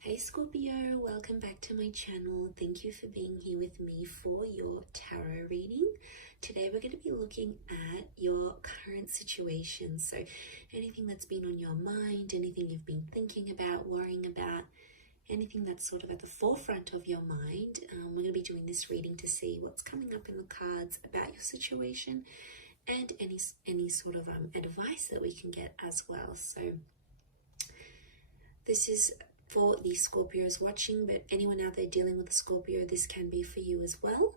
Hey Scorpio, welcome back to my channel. Thank you for being here with me for your tarot reading. Today we're going to be looking at your current situation. So anything that's been on your mind, anything you've been thinking about, worrying about, anything that's sort of at the forefront of your mind. We're going to be doing this reading to see what's coming up in the cards about your situation and any sort of advice that we can get as well. So this is for the Scorpios watching, but anyone out there dealing with a Scorpio, this can be for you as well.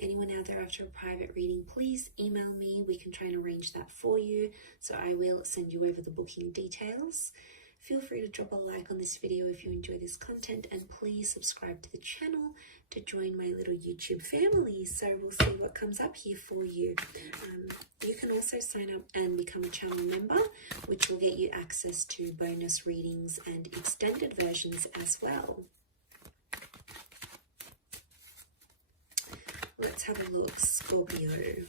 Anyone out there after a private reading, please email me. We can try and arrange that for you. So I will send you over the booking details. Feel free to drop a like on this video if you enjoy this content, and please subscribe to the channel to join my little YouTube family. So we'll see what comes up here for you. You can also sign up and become a channel member, which will get you access to bonus readings and extended versions as well. Let's have a look, Scorpio.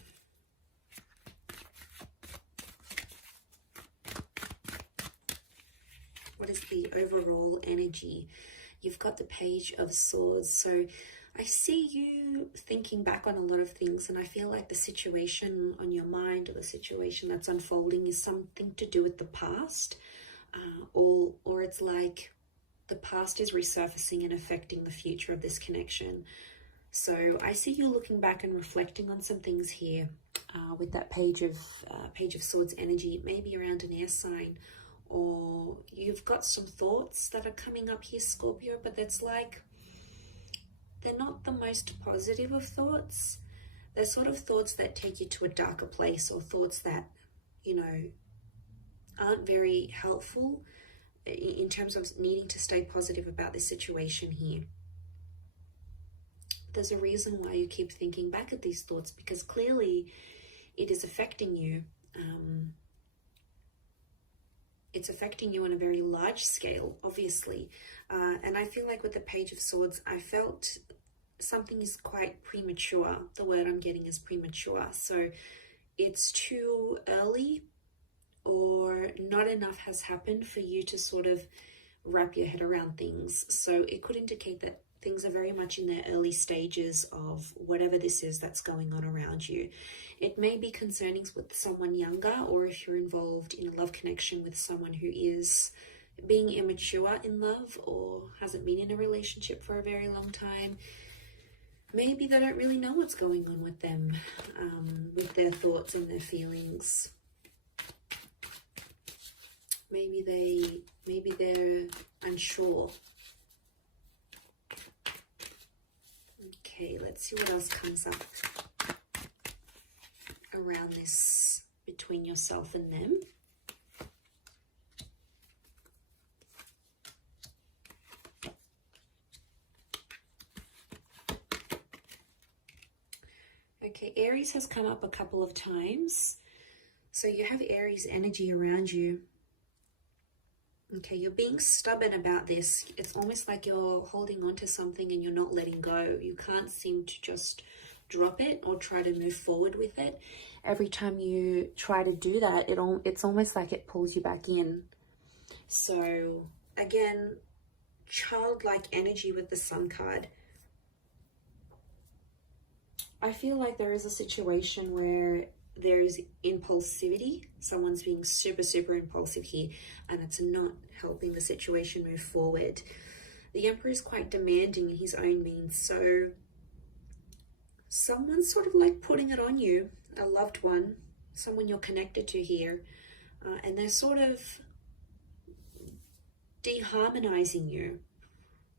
What is the overall energy? You've got the Page of Swords. So I see you thinking back on a lot of things, and I feel like the situation on your mind or the situation that's unfolding is something to do with the past, or it's like the past is resurfacing and affecting the future of this connection. So I see you looking back and reflecting on some things here with that Page of Swords energy. It may be around an air sign, or you've got some thoughts that are coming up here, Scorpio, but that's like, they're not the most positive of thoughts. They're sort of thoughts that take you to a darker place, or thoughts that, you know, aren't very helpful in terms of needing to stay positive about this situation here. There's a reason why you keep thinking back at these thoughts, because clearly it is affecting you. It's affecting you on a very large scale, obviously. And I feel like with the Page of Swords, I felt something is quite premature. The word I'm getting is premature. So it's too early, or not enough has happened for you to sort of wrap your head around things. So it could indicate that things are very much in their early stages of whatever this is that's going on around you. It may be concerning with someone younger, or if you're involved in a love connection with someone who is being immature in love or hasn't been in a relationship for a very long time. Maybe they don't really know what's going on with them, with their thoughts and their feelings. Maybe they're unsure. Okay, let's see what else comes up around this between yourself and them. Okay, Aries has come up a couple of times. So you have Aries energy around you. Okay, you're being stubborn about this. It's almost like you're holding on to something and you're not letting go. You can't seem to just drop it or try to move forward with it. Every time you try to do that, it's almost like it pulls you back in. So again, childlike energy with the Sun card. I feel like there is a situation where there is impulsivity. Someone's being super impulsive here, and it's not helping the situation move forward. The Emperor is quite demanding in his own means, so someone's sort of like putting it on you, a loved one, someone you're connected to here, and they're sort of deharmonizing you.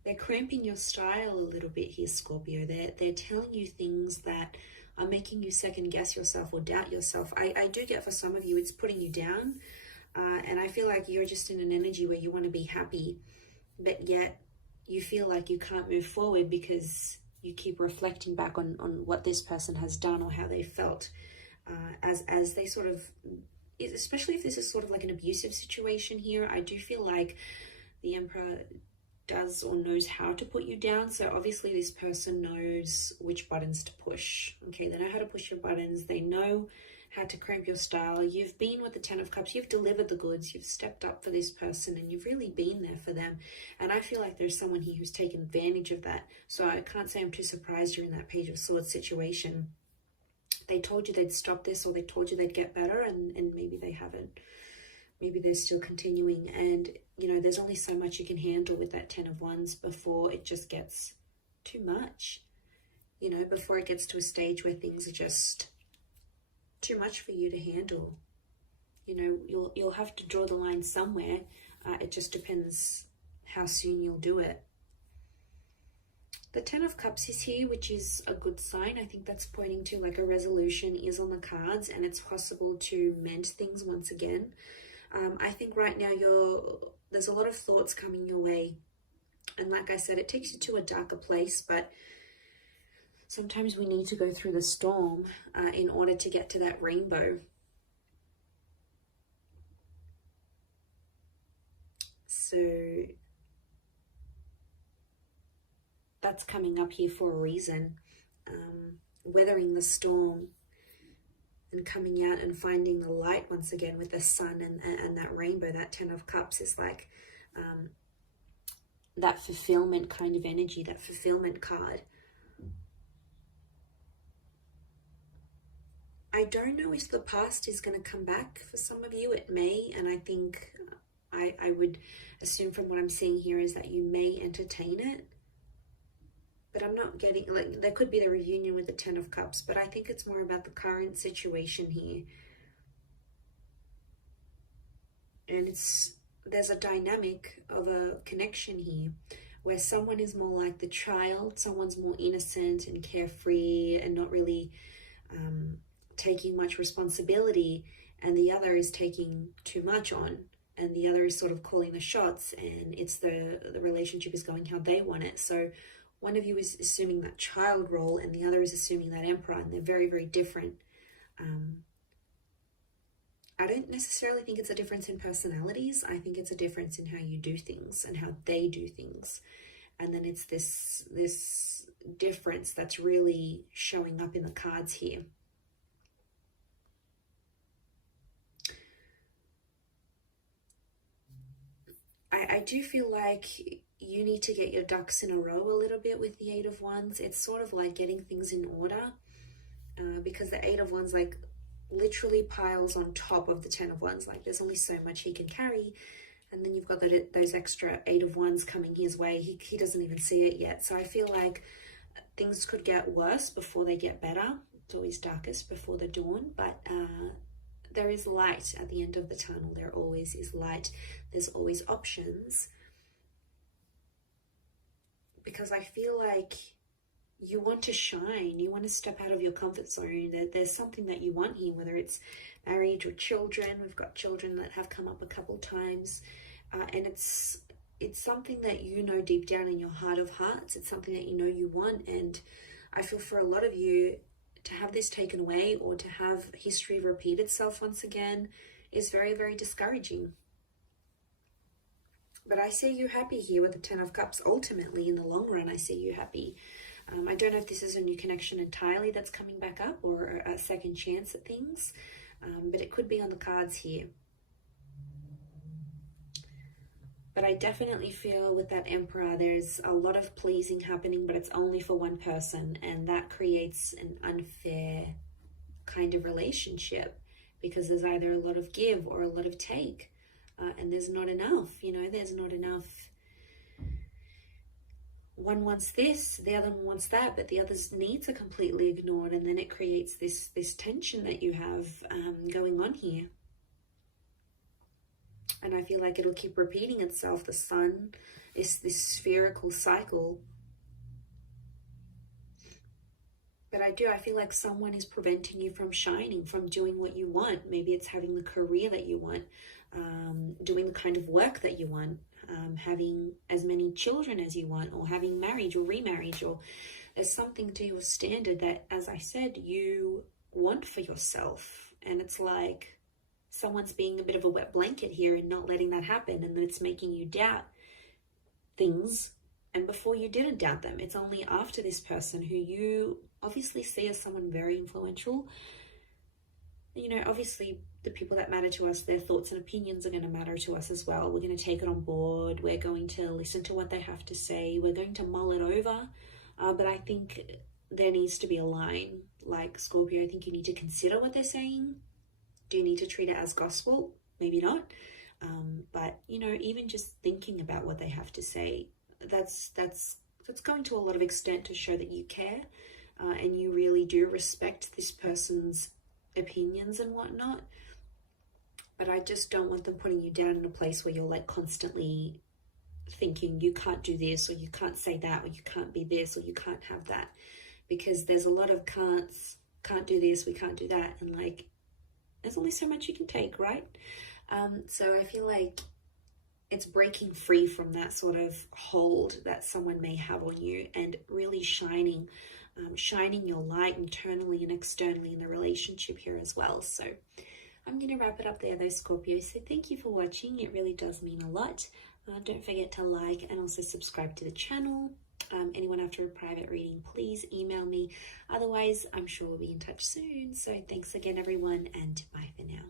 They're cramping your style a little bit here, Scorpio. They're telling you things that are making you second guess yourself or doubt yourself. I do get for some of you, it's putting you down. And I feel like you're just in an energy where you want to be happy, but yet you feel like you can't move forward because you keep reflecting back on what this person has done or how they felt as they sort of, especially if this is sort of like an abusive situation here. I do feel like the Emperor does or knows how to put you down. So obviously this person knows which buttons to push. Okay, they know how to push your buttons. They know had to cramp your style. You've been with the Ten of Cups. You've delivered the goods. You've stepped up for this person and you've really been there for them. And I feel like there's someone here who's taken advantage of that. So I can't say I'm too surprised you're in that Page of Swords situation. They told you they'd stop this, or they told you they'd get better, and maybe they haven't. Maybe they're still continuing. And, you know, there's only so much you can handle with that Ten of Wands before it just gets too much. You know, before it gets to a stage where things are just too much for you to handle. You know, you'll have to draw the line somewhere. It just depends how soon you'll do it. The Ten of Cups is here, which is a good sign. I think that's pointing to like a resolution is on the cards, and it's possible to mend things once again. I think right now there's a lot of thoughts coming your way. And like I said, it takes you to a darker place, but sometimes we need to go through the storm in order to get to that rainbow. So that's coming up here for a reason. Weathering the storm and coming out and finding the light once again with the sun and that rainbow. That Ten of Cups is like that fulfillment kind of energy, that fulfillment card. I don't know if the past is going to come back. For some of you, it may, and I think I would assume from what I'm seeing here is that you may entertain it. But I'm not getting, like, there could be the reunion with the Ten of Cups, but I think it's more about the current situation here. And there's a dynamic of a connection here where someone is more like the child, someone's more innocent and carefree and not really taking much responsibility, and the other is taking too much on, and the other is sort of calling the shots, and it's the relationship is going how they want it. So one of you is assuming that child role and the other is assuming that emperor, and they're very, very different. I don't necessarily think it's a difference in personalities. I think it's a difference in how you do things and how they do things. And then it's this difference that's really showing up in the cards here. I do feel like you need to get your ducks in a row a little bit with the Eight of Wands. It's sort of like getting things in order, because the Eight of Wands like literally piles on top of the Ten of Wands. Like there's only so much he can carry, and then you've got those extra Eight of Wands coming his way. He doesn't even see it yet. So I feel like things could get worse before they get better. It's always darkest before the dawn, but there is light at the end of the tunnel. There always is light. There's always options. Because I feel like you want to shine. You want to step out of your comfort zone. There's something that you want here, whether it's marriage or children. We've got children that have come up a couple times. And it's something that you know deep down in your heart of hearts. It's something that you know you want. And I feel for a lot of you, to have this taken away or to have history repeat itself once again is very, very discouraging. But I see you happy here with the Ten of Cups. Ultimately, in the long run, I see you happy. I don't know if this is a new connection entirely that's coming back up or a second chance at things, but it could be on the cards here. But I definitely feel with that Emperor, there's a lot of pleasing happening, but it's only for one person. And that creates an unfair kind of relationship because there's either a lot of give or a lot of take. And there's not enough, you know, there's not enough. One wants this, the other one wants that, but the other's needs are completely ignored. And then it creates this tension that you have going on here. And I feel like it'll keep repeating itself. The sun is this spherical cycle. But I feel like someone is preventing you from shining, from doing what you want. Maybe it's having the career that you want, doing the kind of work that you want, having as many children as you want, or having marriage or remarriage, or there's something to your standard that, as I said, you want for yourself. And it's like someone's being a bit of a wet blanket here and not letting that happen, and then it's making you doubt things. And before you didn't doubt them, it's only after this person who you obviously see as someone very influential you know, obviously the people that matter to us, their thoughts and opinions are going to matter to us as well. We're going to take it on board. We're going to listen to what they have to say. We're going to mull it over. But I think there needs to be a line. Like Scorpio, I think you need to consider what they're saying. Do you need to treat it as gospel? Maybe not. But, you know, even just thinking about what they have to say, that's going to a lot of extent to show that you care and you really do respect this person's opinions and whatnot. But I just don't want them putting you down in a place where you're like constantly thinking you can't do this, or you can't say that, or you can't be this, or you can't have that, because there's a lot of can't do this, we can't do that, and like there's only so much you can take, right? So I feel like it's breaking free from that sort of hold that someone may have on you, and really shining your light internally and externally in the relationship here as well. So I'm going to wrap it up there though, Scorpio. So thank you for watching. It really does mean a lot. Don't forget to like and also subscribe to the channel. Anyone after a private reading, please email me. Otherwise, I'm sure we'll be in touch soon. So thanks again, everyone, and bye for now.